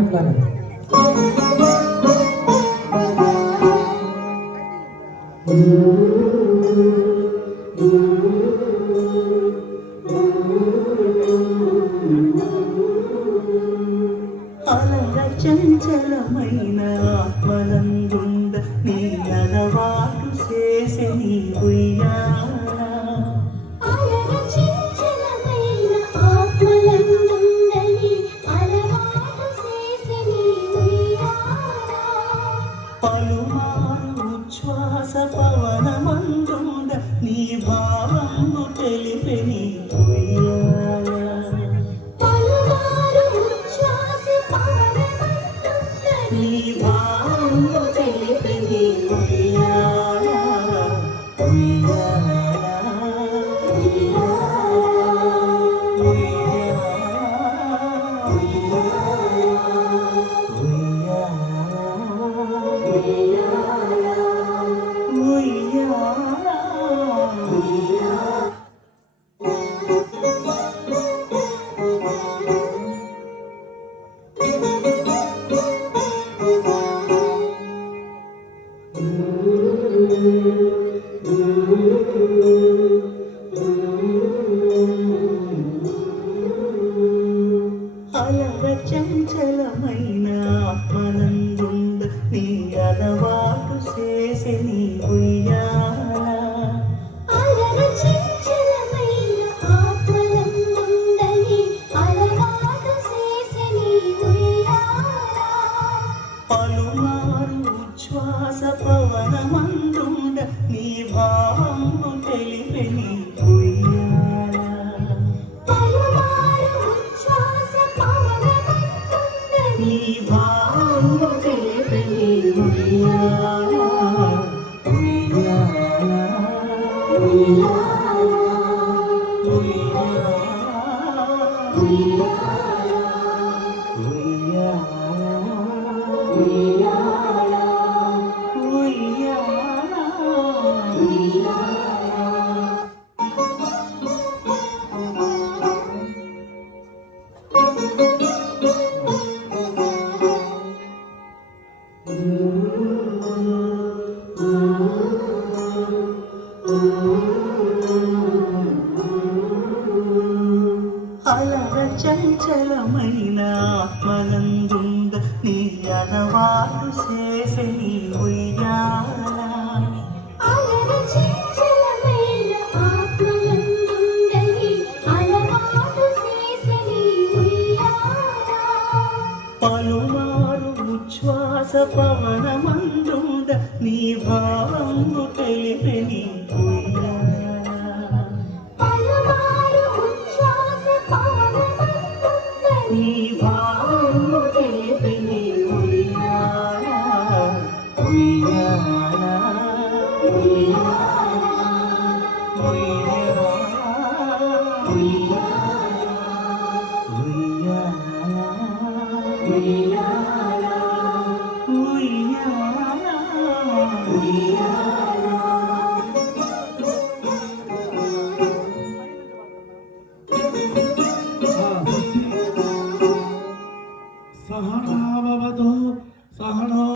పాడుకుంటున్నాను. అలల చంచలమైన ఆత్మలందుండ నీ అలవాటు చేసే నీ ఉయ్యాల. అలల చంచలమైన ఆత్మలందుండ నీ అలవాటు చేసే నీ ఉయ్యాల. పలుమారు ఉచ్ఛ్వాస పవనమందుండ నీ భావము తెలిపే నీ ఉయ్యాల. నీ భావము తెలిపే నీ ఉయ్యాల. అలల చంచలమైన ఆత్మనందుండ నీ అలవాటు చేసే నీ ఉయ్యాల. అలల చంచలమైన ఆత్మలందుండ నీ అలవాటు చేసే నీ ఉయ్యాల. పలుమారు ఉచ్ఛ్వాస పవనమందుండ నీ భావము తెలిపే నీ ఉయ్యాల. నీ భావము తెలిపే నీ ఉయ్యాల. ఉయ్యాల ఉయ్యాల ఉయ్యాల ఉయ్యాల ఉయ్యాల ఉయ్యాల. అలల చంచలమైన ఆత్మలందుండ నీ అలవాటు చేసే నీ ఉయ్యాల. అలల చంచలమైన ఆత్మలందుండ నీ అలవాటు చేసే నీ ఉయ్యాల. పలుమారు ఉచ్ఛ్వాస పవనమందుండ నీ భావము తెలిపే నీ ఉయ్యాల. నీ భావము తెలిపే నీ ఉయ్యాల. ఉయ్యాల ఉయ్యాల ఉయ్యాల ఉయ్యాల.